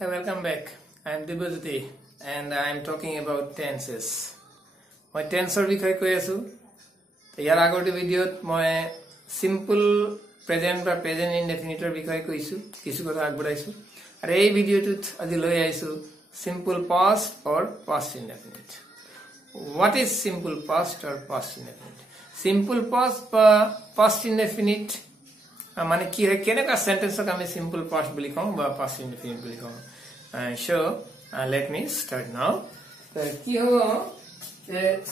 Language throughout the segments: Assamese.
Hey, welcome back. I am Dibajyoti and I am talking about tenses. My tenser বিষয় কৈ আছো ইয়াৰ আগতে ভিডিওত মই সিম্পল প্ৰেজেন্ট বা প্ৰেজেন্ট ইনডেফিনিটৰ বিষয় কৈছো কিছু কথা আগবঢ়াইছো আৰু এই ভিডিওটোত আজি লৈ আইছো simple past or past indefinite. What is simple past or past indefinite? Simple past বা past indefinite মানে কি হয় কেনেকা সেন্টেন্সক আমি simple past বুলি কওঁ বা past indefinite বুলি কওঁ so let me start now. কি হ'ব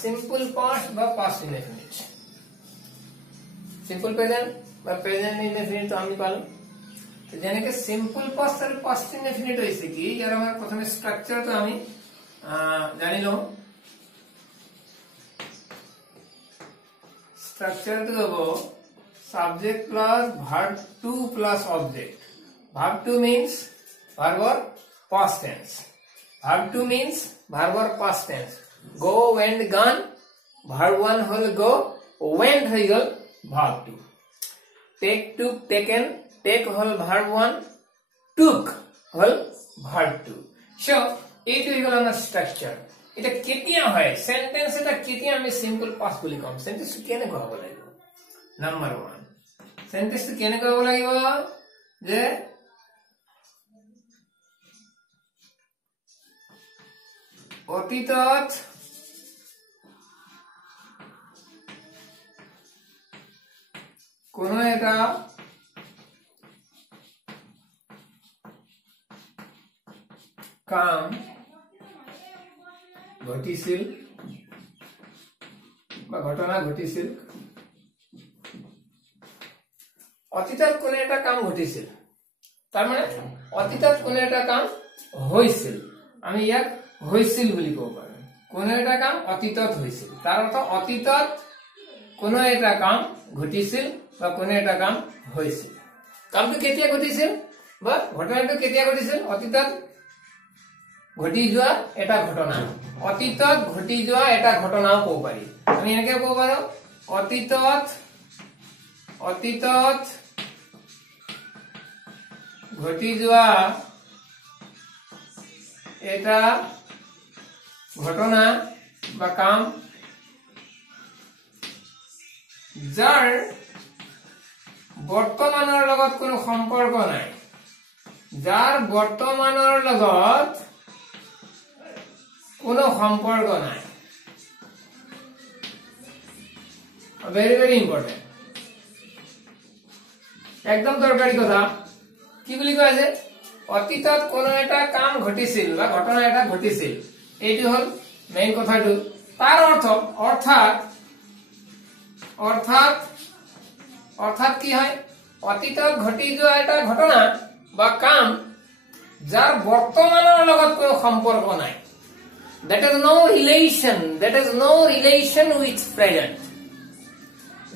simple past বা past indefinite simple present বা present indefinite আমি পালো যেনে কি simple past আর past indefinite হইছে কি ইয়ার আমরা প্রথমে স্ট্রাকচার তো আমি জানি লও স্ট্রাকচার তো হবো subject plus verb 2 plus object. Verb 2 means verb or past tense. Verb 2 means verb or past tense. Go, went, gone. Verb 1 will go. Went will verb 2. Take, took, taken. Take will verb 1. Took will verb 2. So, it will be a structure. এটা কেতিয়া হয় সেন্টেন্স এটা কেতিয়া আমি সিম্পল পাস্ট বলি কম সেন্টেন্স কেনে কব লাগিব নাম্বার 1 সেন্টেন্স কেনে কব লাগিব যে অতীতত কোনো এটা কাম ঘটিছিল বা ঘটনা ঘটিছিল অতীতত কোনো এটা কাম ঘটিছিল তার মানে অতীতত কোনো একটা কাম হইছিল আমি ইয়াক হইছিল বুলি কব পাৰো কোনো এটা কাম অতীতত হইছিল তার অর্থ অতীতত কোনো এটা কাম ঘটিছিল বা কোনো একটা কাম হইছিল কামটো কেতিয়া ঘটিছিল বা ঘটনাটো কেতিয়া ঘটিছিল অতীতত ঘটি যোৱা এটা ঘটনা অতীতত ঘটি যোৱা এটা ঘটনাও কব পাৰি আমি এনেকে কব পাৰো অতীতত ঘটি যোৱা এটা ঘটনা বা কাম যাৰ বৰ্তমানৰ লগত কোনো সম্পৰ্ক নাই যাৰ বৰ্তমানৰ লগত কোনো সম্পর্ক নাই very very important একদম দরকারি কথা কি বলি কয় যে অতীতত কোনো এটা কাম ঘটিছিল বা ঘটনা এটা ঘটিছিল এইটো হল মেইন কথাটো তার অর্থ অর্থাৎ কি হয় অতীতত ঘটি যোৱা এটা ঘটনা বা কাম যাৰ বৰ্তমানৰ লগত কোনো সম্পৰ্ক নাই That is no relation with present.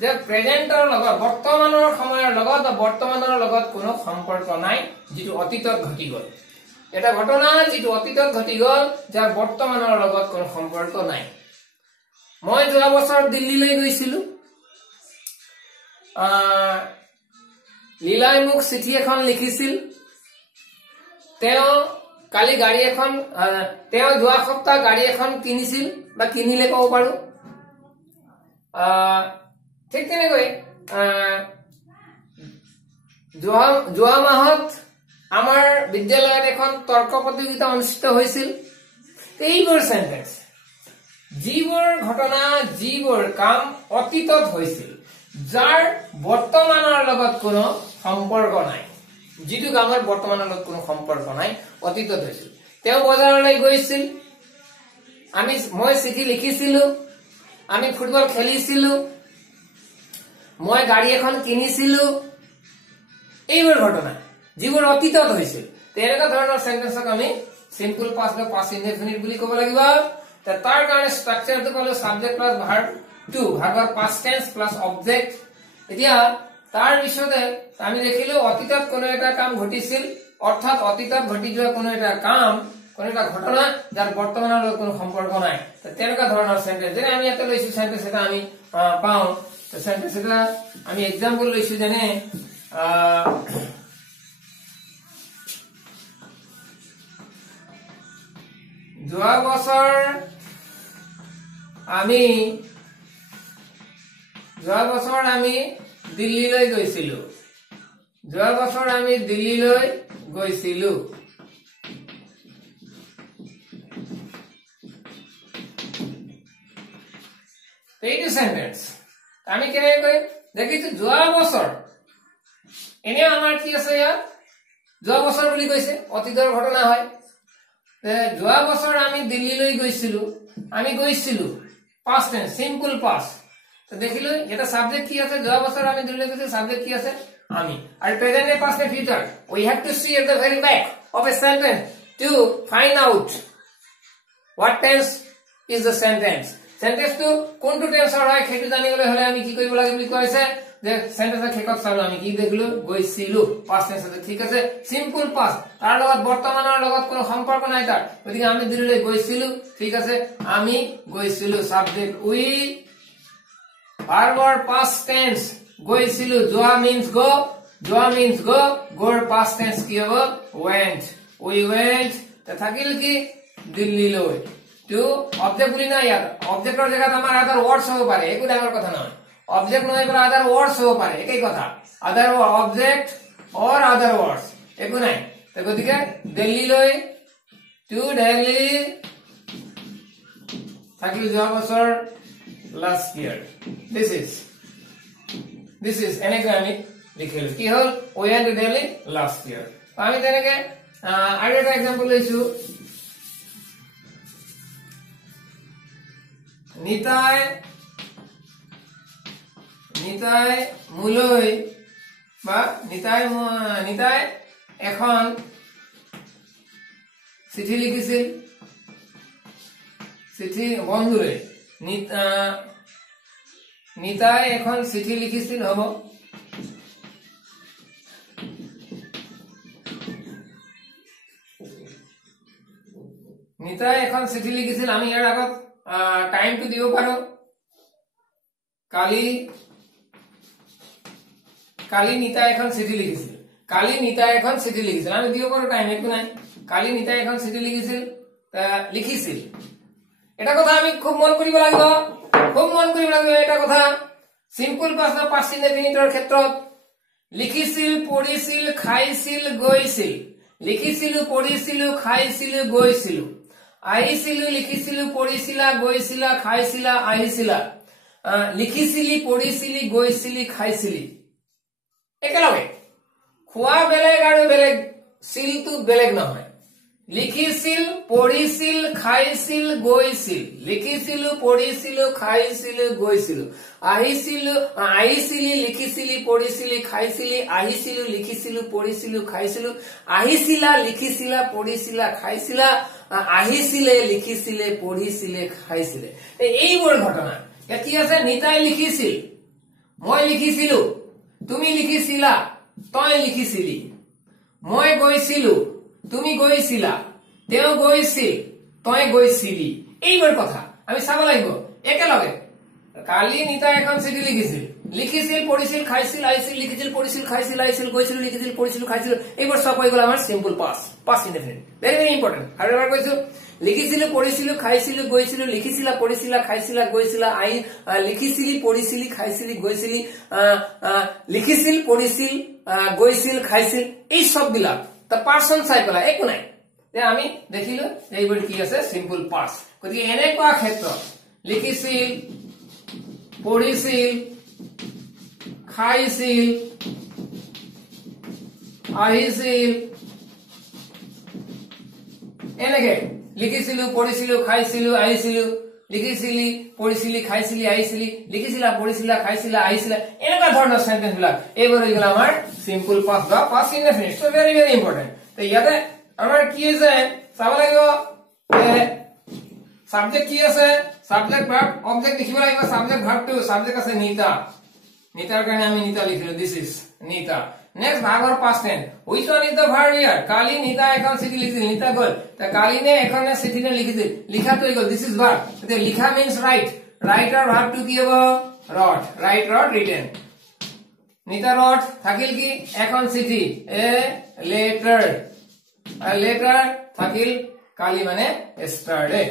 The present or logot, বৰ্তমানৰ সময়ৰ লগত বৰ্তমানৰ লগত কোনো সম্পৰ্ক নাই যেটো অতীতত ঘটি গল এটা ঘটনা যেটো অতীতত ঘটি গল যাৰ বৰ্তমানৰ লগত কোনো সম্পৰ্ক নাই মই যোৱা বছৰ দিল্লীলৈ গৈছিলো লীলাই মোক চিঠি এখন লিখিছিল তেওঁ কালি গাড়ী এখন তেওঁ যোৱা সপ্তাহ গাড়ী এখন কিনিছিল বা কিনিলে কব পাৰো ঠিক তেনেকৈ যোৱা মাহত আমাৰ বিদ্যালয়ত এখন তৰ্ক প্ৰতিযোগিতা অনুষ্ঠিত হৈছিল এইবোৰ সেন্টেন্স যিবোৰ ঘটনা যিবোৰ কাম অতীতত হৈছিল যাৰ বৰ্তমানৰ লগত কোনো সম্পৰ্ক নাই যেটো কামৰ বৰ্তমানৰ লগত কোনো সম্পৰ্ক নাই অতীতত হৈছিল তেওঁ বজাৰলৈ গৈছিল মই চিঠি লিখিছিলো আমি ফুটবল খেলিছিলো মই গাড়ী এখন কিনিছিলো এইবোৰ ঘটনা যিবোৰ অতীতত হৈছিল তেনেকা ধৰণৰ সেন্টেন্সক আমি সিম্পল পাস্ট বা পাস্ট ইনডেফিনিট বুলি ক'ব লাগিব তাৰ কাৰণে স্ট্ৰাকচাৰটো ক'লো সাবজেক্ট প্লাস ভাৰ্ব 2 ভাৰ্বৰ পাস্ট টেন্স প্লাস অবজেক্ট এতিয়া তাৰ পিছতে আমি দেখিলো অতীতত কোনো এটা কাম ঘটিছিল অৰ্থাৎ অতীতত ঘটি যোৱা কোনো এটা কাম কোনো এটা ঘটনা যাৰ বৰ্তমানৰ লগত কোনো সম্পৰ্ক নাই তেনেকা ধৰণৰ সেন্টেন্স যেনে আমি এটা লৈছো সেন্টেন্স এটা আমি পাওঁ তো সেন্টেন্স এটা আমি एग्जांपल লৈছো যেনে যোৱা বছৰ আমি দিল্লীলৈ গৈছিলো। যোৱা বছৰ আমি দিল্লীলৈ গৈছিলো। এইটো সেন্টেন্স আমি কেনেকৈ কৰিম দেখিছো যোৱা বছৰ এনে আমাৰ কি আছে ইয়াত যোৱা বছৰ বুলি কৈছে অতীতৰ ঘটনা হয় যোৱা বছৰ আমি দিল্লীলৈ গৈছিলো আমি গৈছিলো past tense simple past তো দেখিলো এটা সাবজেক্ট কি আছে যোৱা বছৰ আমি দিল্লীলৈ গৈছিলো সাবজেক্ট কি আছে আমি আৰু present and past and future we have to see at the very back of a sentence to find out what tense is the sentence sentence to কোনটো টেন্সৰ হয় সেইটো জানিবলৈ হলে আমি কি কৰিব লাগে বুলি কৈছে যে সেন্টেন্সৰ শেষত চালো আমি কি দেখিলো গৈছিলো পাস্ট টেন্স আছে ঠিক আছে সিম্পল পাস্ট তাৰ লগত বৰ্তমানৰ লগত কোনো সম্পৰ্ক নাই তাৰ গতিকে আমি দিল্লীলৈ গৈছিলো ঠিক আছে আমি গৈছিলো সাবজেক্ট উই ভাৰ্বৰ পাস্ট টেন্স গৈছিলো যোৱা means go গোৰ পাস্ট টেন্স কি হ'ব went we went তা থাকিল কি দিল্লীলৈ to object বুলি না ইয়াত অবজেক্টৰ জায়গাত আমাৰ আদাৰ ওয়াৰ্ডস হ'ব পাৰে একো ডাঙৰ কথা নহয় অবজেক্ট নহয় পৰা আদাৰ ওয়াৰ্ডস হ'ব পাৰে একেই কথা আদাৰ অবজেক্ট অৰ আদাৰ ওয়াৰ্ডস একো নাই তো গতিকে দিল্লীলৈ to দিল্লী থাকিল যোৱা বছৰ last year this is এনেকৈ আমি লিখিলো কি হল we went to Delhi last year আমি তেনেকৈ আৰু এটা एग्जांपल লৈছো নিতাই মুলৈ বা নিতাই এখন চিঠি লিখিছিল চিঠি বন্ধুলৈ নিতাই এখন চিঠি লিখিছিল হ'ব নিতাই এখন চিঠি লিখিছিল আমি ইয়াৰ আগত টাইম টু দিব পাৰো কালি নিতাই এখন চিঠি লিখিছিল আমি দিব পাৰো টাইম একো নাই কালি নিতাই এখন চিঠি লিখিছিল এটা কথা আমি খুব মন কৰিব লাগিব এটা কথা সিম্পল পাস্ট বা পাস্ট ইনডেফিনিটৰ ক্ষেত্ৰত লিখিছিল পঢ়িছিল খাইছিল গৈছিল লিখিছিল পঢ়িছিল খাইছিল গৈছিল আহিছিলো লিখিছিলো পঢ়িছিলা গৈছিলা খাইছিলা আহিছিলা লিখিছিলি পঢ়িছিলি গৈছিলি খাইছিলি একেলগে খোৱা বেলেগ আৰু বেলেগ সিলটো বেলেগ নহয় লিখিছিল পঢ়িছিল খাইছিল গৈছিল লিখিছিলো পঢ়িছিলো খাইছিলো গৈছিলো আহিছিলি লিখিছিলি পঢ়িছিলি খাইছিলি আহিছিলো লিখিছিলো পঢ়িছিলো খাইছিলো আহিছিলা লিখিছিলা পঢ়িছিলা খাইছিলা আহিছিলে লিখিছিলে পঢ়িছিলে খাইছিলে এইবোৰ ঘটনা কি আছে নিতাই লিখিছিল মই লিখিছিলো তুমি লিখিছিলা তই লিখিছিলি মই গৈছিলো তুমি গৈছিলা তেও গৈছিল তই গৈছিলি এইবোৰ কথা আমি চাব লাগিব একেলগে কালি নিতাই এখন চিঠি লিখিছিল পঢ়িছিল খাইছিল আহিছিল লিখিছিল পঢ়িছিল খাইছিল আহিছিল গৈছিল লিখিছিল পঢ়িছিল খাইছিল এইবোৰ সব হৈ গ'ল আমাৰ simple past indefinite very very important আৰু এবাৰ কৈছো লিখিছিলো পঢ়িছিলো খাইছিলো গৈছিলো লিখিছিলা পঢ়িছিলা খাইছিলা গৈছিলা লিখিছিলি পঢ়িছিলি খাইছিলি গৈছিলি লিখিছিল পঢ়িছিল গৈছিল খাইছিল এই সব বিলাক তা পার্সন চাই পেলাই একো নাই আমি দেখিলো এইবোৰ কি আছে সিম্পল পাস্ট গতিকে এনেকুৱা ক্ষেত্ৰত লিখিছিল পঢ়িছিল খাইছিল আহিছিল এনেকে লিখিছিলো পঢ়িছিলো খাইছিলো আহিছিলো লিখিছিলি পঢ়িছিলি খাইছিলি আহিছিলি লিখিছিলা পঢ়িছিলা খাইছিলা আহিছিলা এনেকুৱা ধৰণৰ সেন্টেন্স বিলাক এইবোৰ হৈ গ'ল আমাৰ সিম্পল পাস্ট বা past indefinite so very very important তো ইয়াতে আমাৰ কি আছে চাব লাগিব সাবজেক্ট কি আছে সাবজেক্ট ভাৰ্ব অবজেক্ট লিখিব লাগিব সাবজেক্ট ভাৰ্ব টু সাবজেক্ট আছে নিতাৰ কাৰণে আমি নিতা লিখিলো দিস ইজ নিতা নেক্সট ভাগৰ past tense which one is the verb here কালি নিতা এখন চিঠি লিখিছিল নিতা গল তা কালি নে এখন চিঠি নে লিখিছিল লিখাটো হৈ গল দিস ইজ ভার্ব তে লিখা means write writer verb two কি হ'ব রট রাইট রট রিটেন নিতা রট থাকিল কি এখন চিঠি এ লেটার থাকিল কালি মানে yesterday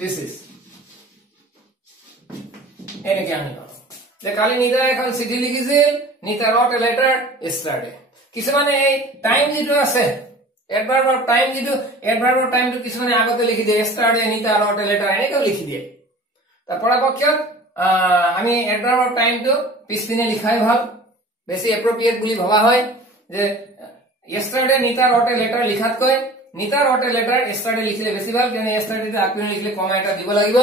this is এনেকে আমি পাওঁ যে কালি নিতা এখন চিঠি লিখিছিল নিতা wrote a letter yesterday কিছুমানে এই টাইম যেটো আছে adverb of time যেটো adverb of time তো কিছুমানে আগতে লিখি দিয়ে yesterday নিতা wrote a letter এনেকে লিখি দিয়ে তাৰ পৰাপক্ষত আমি adverb of time তো পিছপিনে লিখাই ভাল বেছি appropriate বুলি ভাবা হয় যে yesterday নিতা wrote a letter লিখাত কয় নিতা wrote a letter yesterday লিখিলে বেছি ভাল কিয়নো yesterday তো আগপিনে লিখিলে কমা এটা দিব লাগিব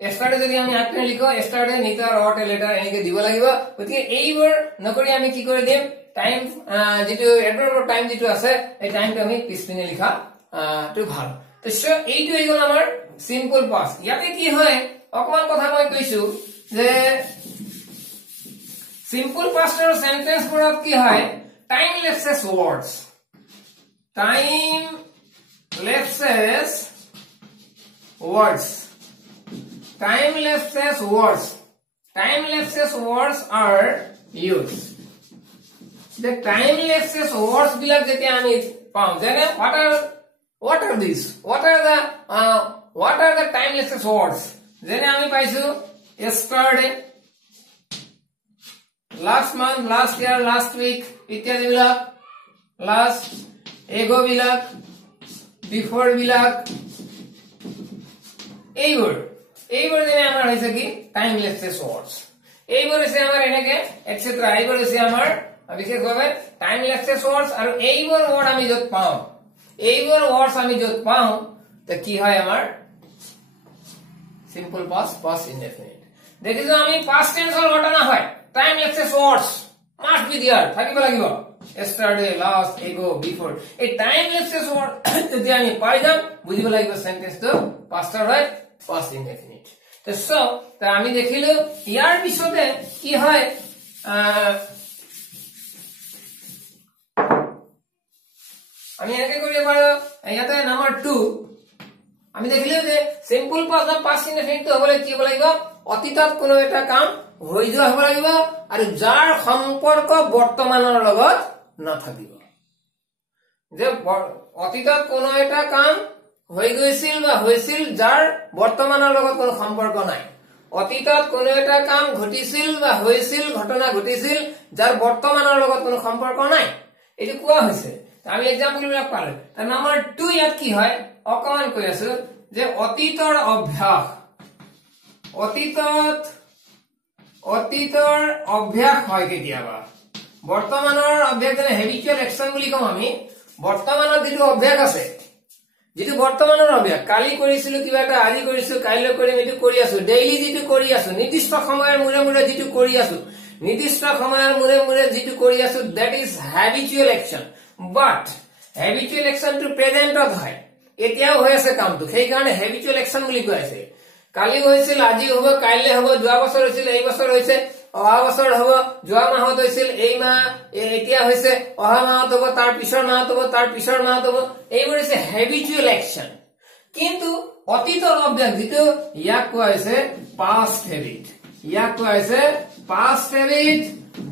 yesterday যদি আমি আগপিনে লিখো yesterday নিতা wrote a letter এনেকে দিব লাগিব গতিকে এইবোৰ নকৰি আমি কি কৰি দিম টাইম যেটো adverb of time যেটো আছে এই টাইমটো আমি পিছপিনে লিখা তো ভাল তো এইটো হৈ গল আমাৰ সিম্পল পাস্ট ইয়াতে কি হয় অকমান কথা মই কৈছো যে সিম্পল পাস্টৰ সেন্টেন্স বোৰত কি হয় timeless words timeless words are used the timeless words bilak jete ami paam jene what are these what are the timeless words jene ami paisu yesterday last month last year last week ityadi bilak last ago bilak before bilak এইবোৰ জেনে আমাৰ হৈছে কি টাইমলেস words এইবোৰ আছে আমাৰ এনেকে এটসেট্ৰা এইবোৰ আছে আমাৰ বিশেষভাৱে টাইমলেস words আৰু এইবোৰ ওয়াৰ্ড আমি যত পাও এইবোৰ ওয়াৰ্ডস আমি যত পাও তে কি হয় আমাৰ সিম্পল past indefinite দেখিছো আমি past tense ৰ ঘটনা হয় timeless words must be there থাকিব লাগিব yesterday last ago before এই timeless word যদি আমি পাই যাম বুজিব লাগিব সেন্টেন্স তো past হয় past indefinite তো আমি দেখিলো ইয়াৰ পিছতে কি হয় আমি এনেকে কৰিব পাৰো ইয়াতে নাম্বার 2 আমি দেখিলো যে সিম্পল past indefinite তো হবলে কি হ'ব লাগিব অতীতত কোনো এটা কাম হৈ যোৱা হ'ব লাগিব আৰু যাৰ সম্পৰ্ক বৰ্তমানৰ লগত নাথাকিব যে অতীতত কোনো এটা কাম হৈ গৈছিল বা হৈছিল যাৰ বৰ্তমানৰ লগত কোনো সম্পৰ্ক নাই অতীতত কোনো এটা কাম ঘটিছিল বা হৈছিল ঘটনা ঘটিছিল যাৰ বৰ্তমানৰ লগত কোনো সম্পৰ্ক নাই এটো কোৱা হৈছে আমি एग्जांपल বিলাক পালো তাৰ নম্বৰ 2 ইয়াত কি হয় অকমান কৈ আছো যে অতীতৰ অভ্যাস হয় কেতিয়াবা বৰ্তমানৰ অভ্যাস যেনে হেবিচুৱেল একচন বুলি কম আমি বৰ্তমানৰ যেটো অভ্যাস আছে যেটো বৰ্তমানৰ অভ্যাস কালি কৰিছিল কিবা এটা আজি কৰিছো কাইলৈ কৰিম এটো কৰি আছো ডেইলি যেটো কৰি আছো নিৰ্দিষ্ট সময়ৰ মুৰে মুৰে যেটো কৰি আছো নিৰ্দিষ্ট সময়ৰ মুৰে মুৰে যেটো কৰি আছো that is habitual action but habitual action to present হয় এতিয়াও হৈ আছে কামটো সেই কাৰণে habitual action বুলি কোৱা আছে কালি হৈছিল আজি হ'ব কাইলৈ হ'ব যোৱা বছৰ হৈছিল এই বছৰ হৈছে অহা বছৰ হ'ব যোৱা মাহত হৈছিল এই মাহ এতিয়া হৈছে অহা মাহত হ'ব তাৰ পিছৰ মাহত হ'ব তাৰ পিছৰ মাহত হ'ব এইবোৰ হৈছে habitual action কিন্তু অতীতৰ অভ্যাস যেটো ইয়াক কোৱা হৈছে past habit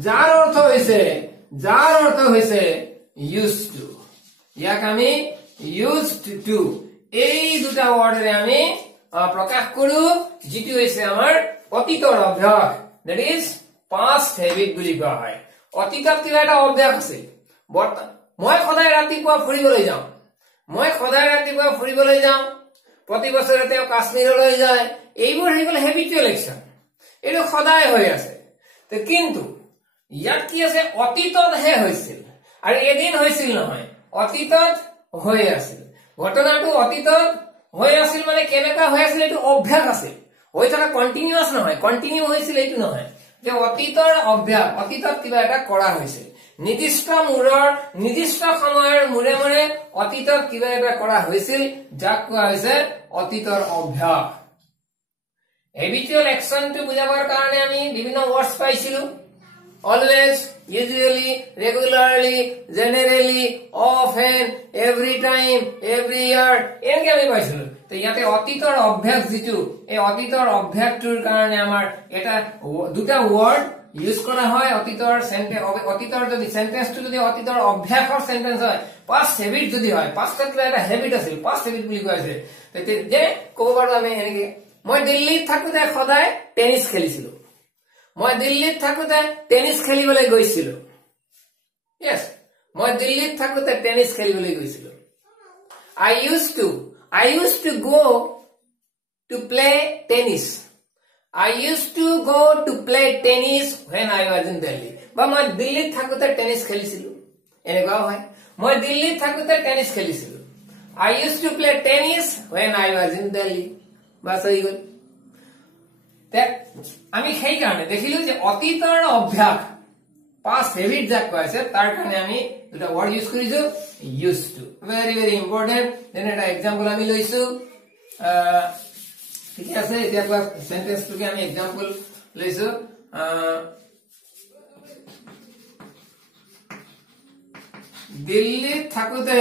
যাৰ অৰ্থ হৈছে used to ইয়াক আমি used to এই দুটা ওয়াৰ্ডৰে আমি প্ৰকাশ কৰো যেটো হৈছে আমাৰ অতীতৰ অভ্যাস that is past habit বুলি কোৱা হয় অতীতত কিবা এটা অভ্যাস আছে মই সদায় ৰাতিপুৱা ফুৰিবলৈ যাওঁ প্ৰতি বছৰে তেওঁ কাশ্মীৰলৈ যায় এইবোৰ হৈ গ'ল habitual action এটো সদায় হৈ আছে তে কিন্তু ইয়াত কি আছে অতীতত হে হৈছিল আৰু এদিন হৈছিল নহয় অতীতত হৈ আছিল ঘটনাটো অতীতত হৈ আছিল মানে কেনেকা হৈ আছিল এটো অভ্যাস আছিল হৈ থকা কন্টিনিউয়াস নহয় কন্টিনিউ হৈছিল এটো নহয় যে অতীতৰ অভ্যাস অতীতত কিবা এটা কৰা হৈছিল নিৰ্দিষ্ট সময়ৰ মুৰে মুৰে অতীতত কিবা এটা কৰা হৈছিল যাক কোৱা হৈছে অতীতৰ অভ্যাস habitual action to বুজাবৰ কাৰণে আমি বিভিন্ন ওয়ার্ডস পাইছিলো always usually regularly generally often every time every year এনেকে আমি পাইছিলো তো ইয়াতে অতীতৰ অভ্যাস যেটো এই অতীতৰ অভ্যাসটোৰ কাৰণে আমাৰ এটা দুটা ওয়াৰ্ড ইউজ কৰা হয় অতীতৰ সেন্টেন্স অতীতৰ যদি সেন্টেন্সটো যদি অতীতৰ অভ্যাসৰ সেন্টেন্স হয় পাষ্ট হেবিট যদি হয়, পাষ্টত এটা হেবিট আছিল, পাষ্ট হেবিট বুলি কোৱা হৈছে, যে ক'ব পাৰো আমি এনেকে, মই দিল্লীত থাকোতে সদায় টেনিছ খেলিছিলো, মই দিল্লীত থাকোতে টেনিছ খেলিবলৈ গৈছিলো। Yes, মই দিল্লীত থাকোতে টেনিছ খেলিবলৈ গৈছিলো। I used to go to play tennis. I used to go to play tennis when I was in Delhi. বা মই দিল্লীত থাকোতে টেনিছ খেলিছিলো, এনেকুৱা হয়, মই দিল্লীত থাকোতে টেনিছ খেলিছিলো। I used to play tennis when I was in Delhi. বাস হৈ গল। আমি সেই কাৰণে দেখিলো যে অতীতৰ অভ্যাস, past habit যাক কোৱা আছে, তাৰ কাৰণে আমি দুটা ওয়াৰ্ড ইউজ কৰিছো, used to, very very important। Then এটা এক্সাম্পল আমি লৈছো, ঠিক আছে, এতিয়া কোৱা সেন্টেন্সটোকে আমি এক্সাম্পল লৈছো। দিল্লীত থাকোতে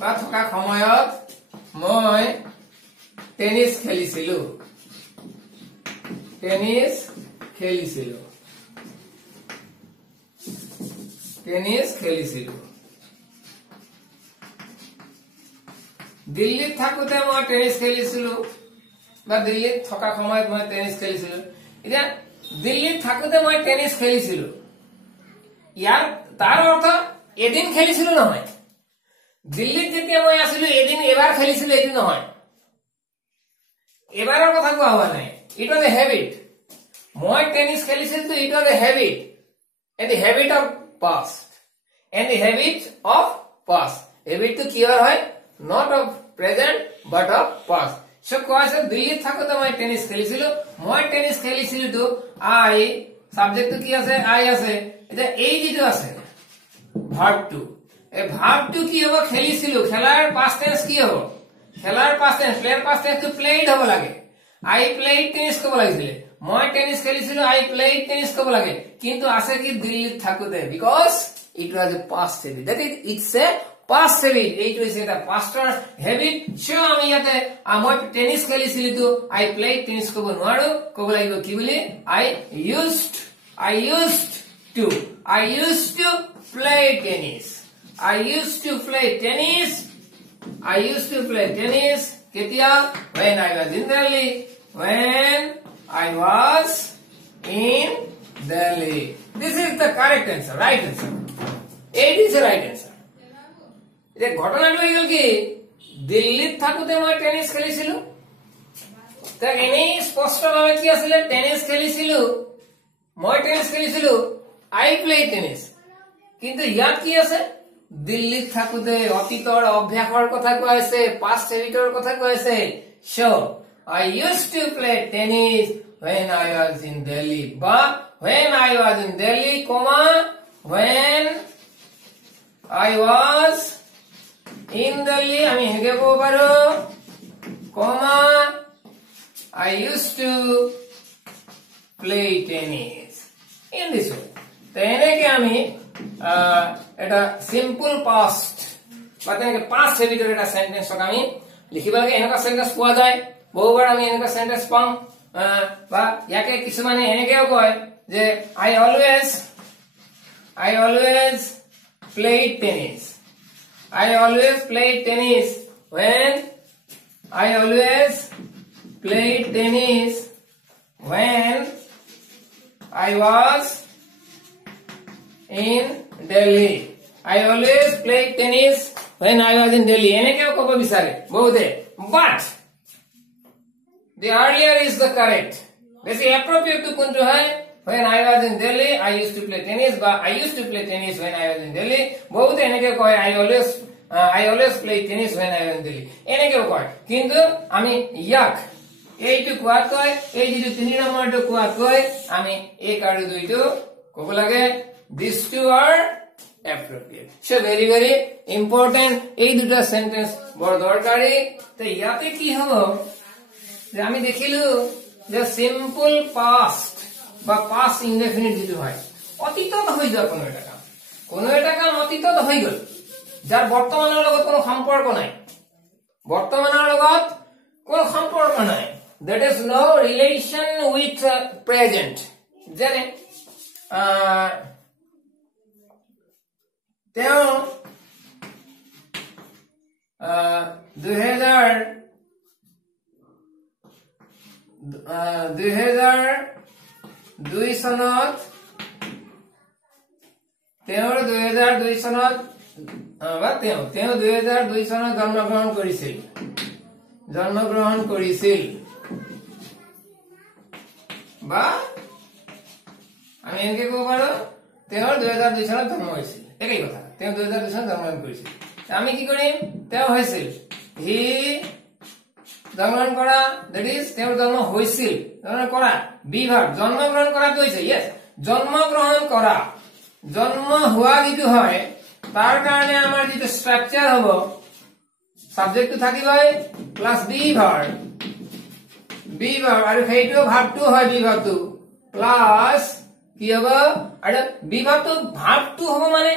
বা থকা সময়ত মই টেনিছ খেলিছিলো, টেনিছ খেলিছিলো, টেনিছ খেলিছিলো। দিল্লীত থাকোতে মই টেনিছ খেলিছিলো বা দিল্লীত থকা সময়ত মই টেনিছ খেলিছিলো। এতিয়া দিল্লীত থাকোতে মই টেনিছ খেলিছিলো, ইয়াৰ তাৰ অৰ্থ এদিন খেলিছিলো নহয়। দিল্লীত যেতিয়া মই আছিলো এদিন এবাৰ খেলিছিলো এদিন নহয়, এবাৰৰ কথা কোৱা হোৱা নাই। ইট ওয়াজ এ হ্যাবিট, মই টেনিছ খেলিছিলো, it was a habit, and the habit of past, and the habit of past, habit to কি হয়, not of present but of past। So কোৱা আছে দিল্লীত থাকোতে মই টেনিছ খেলিছিলো, মই টেনিছ খেলিছিলো তো আই, সাবজেক্ট কি আছে, আই আছে। এতিয়া এই যেটো আছে ভার্ব টু, এই ভার্ব টু কি হ'ব, খেলিছিলো, খেলাৰ পাস্ট টেন্স কি হ'ব, খেলাৰ past tense, player past tense তো প্লেইড হ'ব লাগে। আই প্লেইড টেনিছ ক'ব লাগিছিলে, মই টেনিছ খেলিছিলো, আই প্লেইড টেনিছ ক'ব লাগে, কিন্তু আছে কি দিল্লীত থাকোতে, because it was A past habit, that is it's a past habit, এইটো হৈছে এটা পাস্টৰ হ্যাবিট। সো আমি ইয়াতে মই টেনিছ খেলিছিলো তো আই প্লেইড টেনিছ ক'ব নোৱাৰো, ক'ব লাগিব কি বুলি, I used to play tennis, I used to play tennis, I used to play tennis কেতিয়া, when I was in Delhi, when I was in Delhi। This is the correct answer, right answer, it is the right answer। এই ঘটনাটো হৈ গল কি, দিল্লীত থাকোতে মই টেনিছ খেলিছিলো, তা এনেই স্পষ্টভাৱে কি আছিল, টেনিছ খেলিছিলো, মই টেনিছ খেলিছিলো, আই প্লে টেনিছ, কিন্তু ইয়াত কি আছে, দিল্লীত থাকোতে অতীতৰ অভ্যাসৰ কথা কোৱা হৈছে, পাস্ট হেবিটৰ কথা কোৱা হৈছে। So I used to play tennis when I was in Delhi, বা when I was in Delhi, comma when I was in Delhi, আমি হেগে ক'ব পাৰো, comma I used to play tennis in this way। তো এনেকে আমি এটা সিম্পল পাস্ট বা তেনেকে পাস্ট হেবিটৰ এটা সেন্টেন্সক আমি লিখিব লাগে। এনেকুৱা সেন্টেন্স পোৱা যায়, বহুবাৰ আমি এনেকুৱা সেন্টেন্স পাওঁ, বা ইয়াকে কিছুমানে এনেকেও কয় যে I always played tennis, I always played tennis when I always played tennis when I was in Delhi, I always played tennis when I was in Delhi, এনেকেও ক'ব বিচাৰে বহুতে, but the earlier is the correct, বেছি appropriate to কোনটো হয়, when I was in Delhi I used to play tennis, বা I used to play tennis when I was in Delhi। বহুতে এনেকে কয় I always play tennis when I was in Delhi, এনেকেও কয়, কিন্তু আমি ইয়াক এইটো কোৱাতকৈ এই যেটো 3 নম্বৰটো কোৱাতকৈ আমি এক আৰু দুইটো ক'ব লাগে, these two are appropriate। So very very important, এই দুটা সেন্টেন্স বড় দৰকাৰী। তো ইয়াতে কি হ'ব যে আমি দেখিলো যে সিম্পল পাস্ট বা পাস্ট ইনডেফিনিট যেটো হয়, অতীতত হৈ যোৱা কোনো এটা কাম অতীতত হৈ গল, যাৰ বৰ্তমানৰ লগত কোনো সম্পৰ্ক নাই, বৰ্তমানৰ লগত কোনো সম্পৰ্ক নাই, that is no relation with present। যেনে তেওঁ 2002 চনত তেওঁৰ 2002 চনত তেওঁ 2002 চনত জন্মগ্ৰহণ কৰিছিল বা আমি এনেকে ক'ব পাৰো তেওঁৰ 2002 চনত জন্ম হৈছিল একেই কথা তেওঁ 2002 চনত জন্মগ্ৰহণ কৰিছিল আমি কি কৰিম তেওঁ হৈছিল হি জন্মগ্ৰহণ কৰা দ্যাট ইজ তেওঁৰ জন্ম হৈছিল জন্মগ্ৰহণ কৰা বি ভাৰ্ব জন্মগ্ৰহণ কৰা কৈছে ইয়েস জন্মগ্ৰহণ কৰা জন্ম হোৱা যেটো হয় তাৰ কাৰণে আমাৰ যেটো স্ট্ৰাকচাৰ হ'ব সাবজেক্ট থাকিবই প্লাস বি ভাৰ্ব আৰু সেইটো ভাৰ্বটো হয় বি ভাৰ্বটো প্লাস কি হ'ব আৰু বি ভাৰ্বটো হ'ব মানে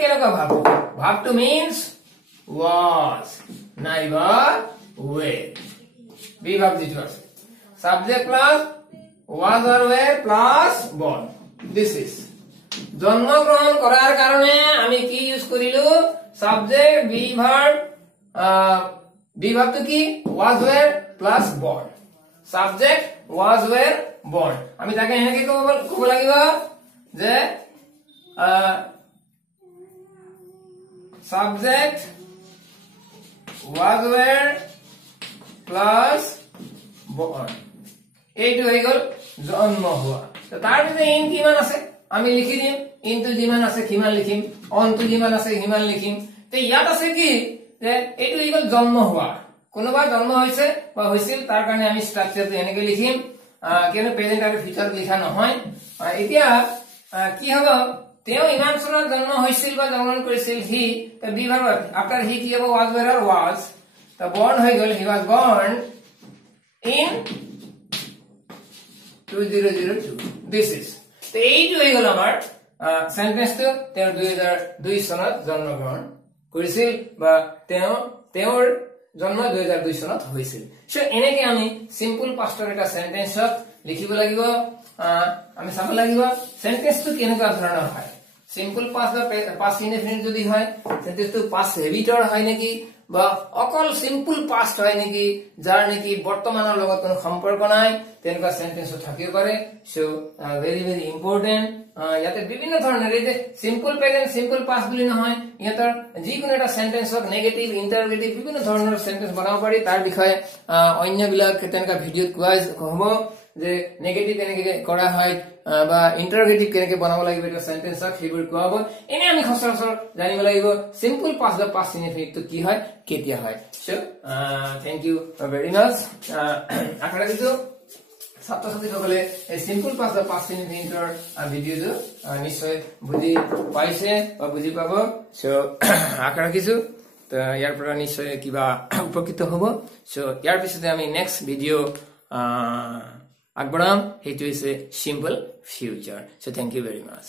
কেনেকুৱা ভাৰ্বটো means was নাইবা were বি ভাৰ্ব যেটো আছে subject plus was or were plus born this is জন্মগ্ৰহণ কৰাৰ কাৰণে আমি কি ইউজ কৰিলো সাবজেক্ট বি ভাৰ্বটো কি was were plus born subject was were born আমি তাকে এনেকে ক'ব লাগিব যে subject was were plus born এইটো হৈ গল জন্ম হোৱা তো তাৰ পিছত ইন কিমান আছে আমি লিখি দিম ইনটো যিমান আছে কিমান লিখিম অনটো যিমান আছে কিমান লিখিম তে ইয়াত আছে কি যে এইটো হৈ গল জন্ম হোৱা কোনোবা জন্ম হৈছে বা হৈছিল তাৰ কাৰণে আমি স্ট্ৰাকচাৰটো এনেকৈ লিখিম কেনে প্ৰেজেন্ট আৰু ফিউচাৰ লিখা নহয় এতিয়া কি হ'ব তেওঁ ইমান চনত জন্ম হৈছিল বা জন্মগ্ৰহণ কৰিছিল হি বি ভাৰ্ব আফটাৰ হি কি হ'ব was were or was তো born হৈ গল হি was born in 2002 this is তো এইটো হৈ গল আমাৰ সেন্টেন্সটো তেওঁ 2002 চনত জন্মগ্ৰহণ কৰিছিল বা তেওঁৰ জন্ম 2002 চনত হৈছিল সো এনেকে আমি সিম্পল পাস্টৰ এটা সেন্টেন্সত লিখিব লাগিব আমি চাব লাগিব সেন্টেন্সটো কেনেকুৱা ধৰণৰ হয় সিম্পল পাস্ট বা পাস্ট ইনডেফিনিট যদি হয় সেন্টেন্সটো পাস্ট হেবিটৰ হয় নেকি বা অকল সিম্পল পাস্ট হয় নেকি যাৰ নেকি বৰ্তমানৰ লগত কোনো সম্পৰ্ক নাই তেনেকুৱা সেন্টেন্স থাকিব পাৰে সো ভেৰি ভেৰি ইম্পৰ্টেন্ট ইয়াতে বিভিন্ন ধৰণৰ এই যে সিম্পল প্ৰেজেন্ট সিম্পল পাস্ট বুলি নহয় ইয়াতৰ যিকোনো এটা সেন্টেন্সক নেগেটিভ ইন্টাৰগেটিভ বিভিন্ন ধৰণৰ সেন্টেন্স বনাব পাৰি তাৰ বিষয়ে অন্য বিলাক তেনেকা ভিডিঅ'ত কোৱা হ'ব যে নেগেটিভ কেনেকে কৰা হয় বা ইন্টাৰগেটিভ কেনেকে বনাব লাগিব এটা সেন্টেন্সক সেইবোৰ কোৱা হ'ব এনে আমি সচৰাচৰ জানিব লাগিব সিম্পল পাস্ট বা পাস্ট ইনডেফিনিটটো কি হয় কেতিয়া হয় সো থ্যাংক ইউ ভেৰি মাচ আশা ৰাখিছো ছাত্ৰ ছাত্ৰীসকলে এই সিম্পল পাস্ট বা পাস্ট ইনডেফিনিটৰ ভিডিঅ'টো নিশ্চয় বুজি পাইছে বা বুজি পাব সো আশা ৰাখিছো তো ইয়াৰ পৰা নিশ্চয় কিবা উপকৃত হ'ব সো ইয়াৰ পিছতে আমি নেক্সট ভিডিঅ' আগবঢ়াম সেইটো হৈছে simple future so thank you very mass